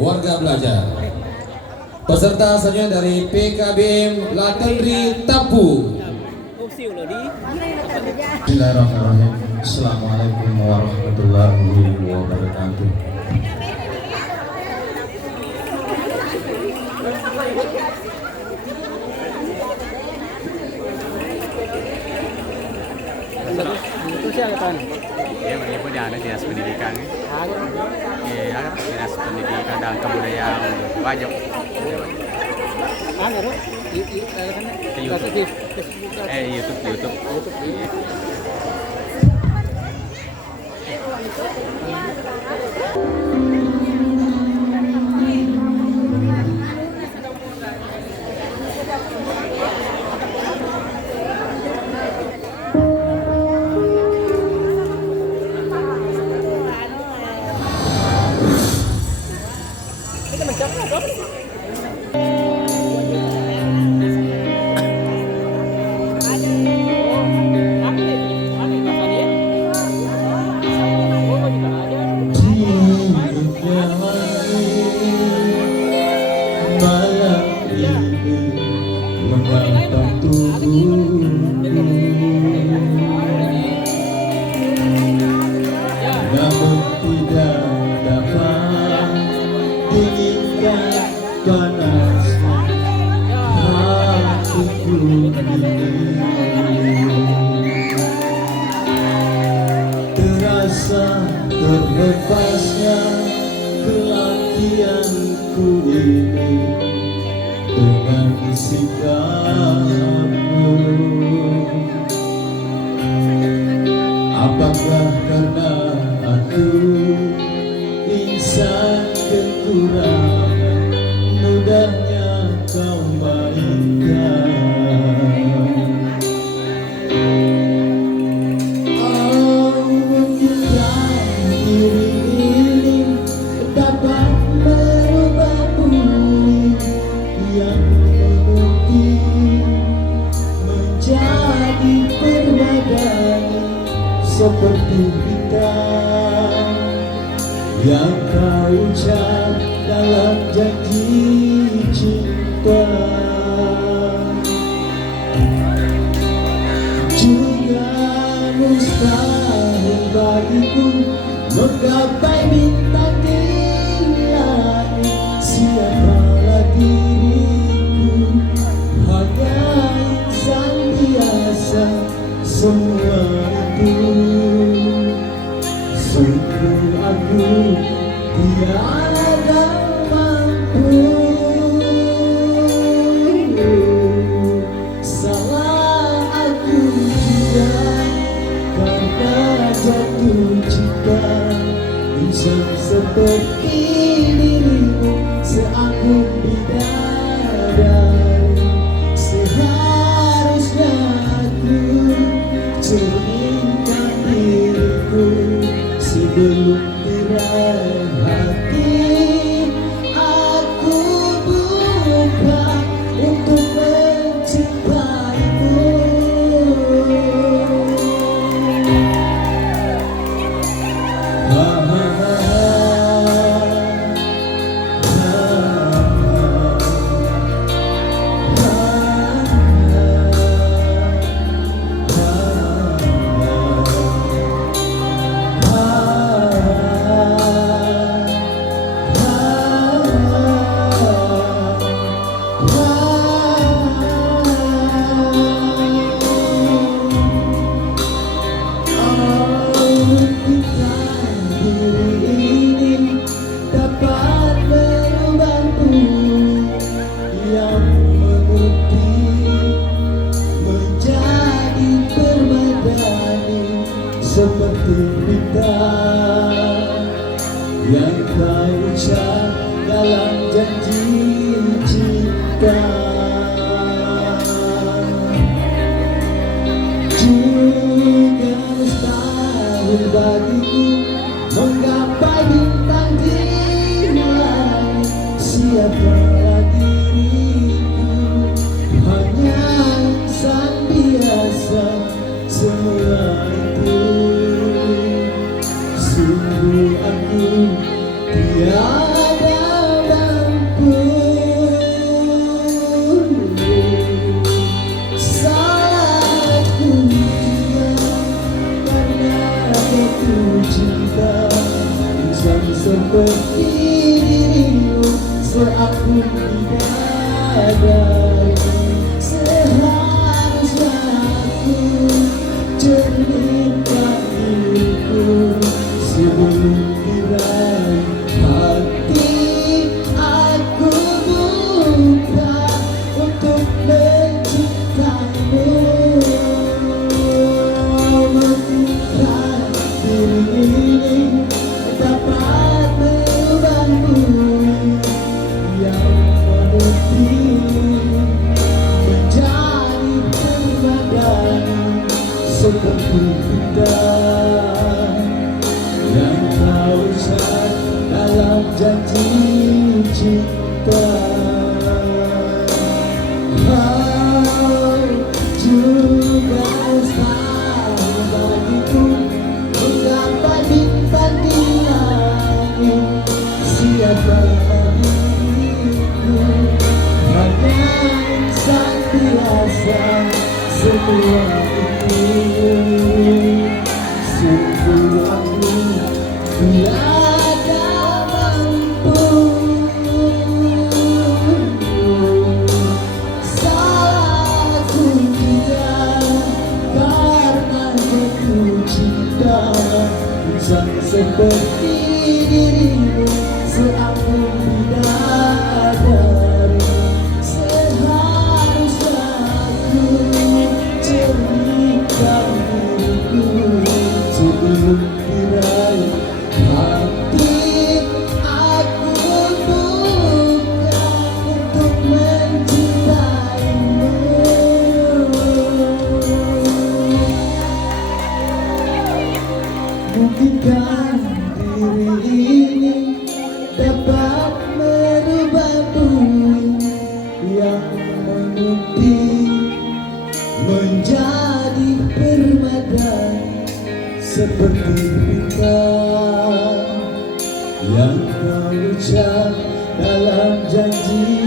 warga belajar. Peserta selanjutnya dari PKBM Latendri Tapu. Bismillahirrahmanirrahim. Assalamualaikum warahmatullahi wabarakatuh. Ya, mengikuti dinas pendidikan. Iya, dinas pendidikan dan kebudayaan wajib. YouTube. YouTube. Iya. Namun tidak dapat dinginkan panasnya hatiku ini. Terasa terlepasnya kelatihanku ini dengan sikapmu. Apakah karena aku insan kekurangan, mudahnya kau mainkan. Oh, mungkinkah diri ini dapat merubah bumi yang memutih menjadi permadani seperti bintang yang kau ucap dalam janji cinta. Juga mustahil bagiku menggapai bintang di langit. Siapalah diriku, hanya insan biasa. Semua itu sungguh aku tiada mampu. Salah aku juga karena jatuh cinta. Insan seperti dirimu seagung bidadari. Seharusnya aku cerminkan diriku sebelum tirai hati aku buka untuk mencintaimu. Seperti bintang yang kau ucap dalam janji cinta. Juga mustahil bagiku menggapai bintang di langit. Siapalah diriku, hanya insan biasa. Semua itu sungguh aku tiada seampun bidadari. Seharusnya aku cerminkan diriku sebelum diraih hati. Aku buka untuk mencintaimu, mengukir diri ini dapat merubah bumi yang menepis menjadi permadani seperti bintang yang kau ucap dalam janji cinta. Kau juga selalu bagiku menggapai bintang di langit. Siapa diriku hanya insan biasa. Semua ini sungguh aku tiada mampu. Salahku dia karena jatuh cinta insan seperti dirimu seampun bidadari. Seharusnya aku cerminkan diriku sebelum diraih hati. Aku buka untuk mencintaimu. Mungkinkah diri ini dapat merubah bumi yang memutih menjadi permadani seperti bintang yang kau ucap dalam janji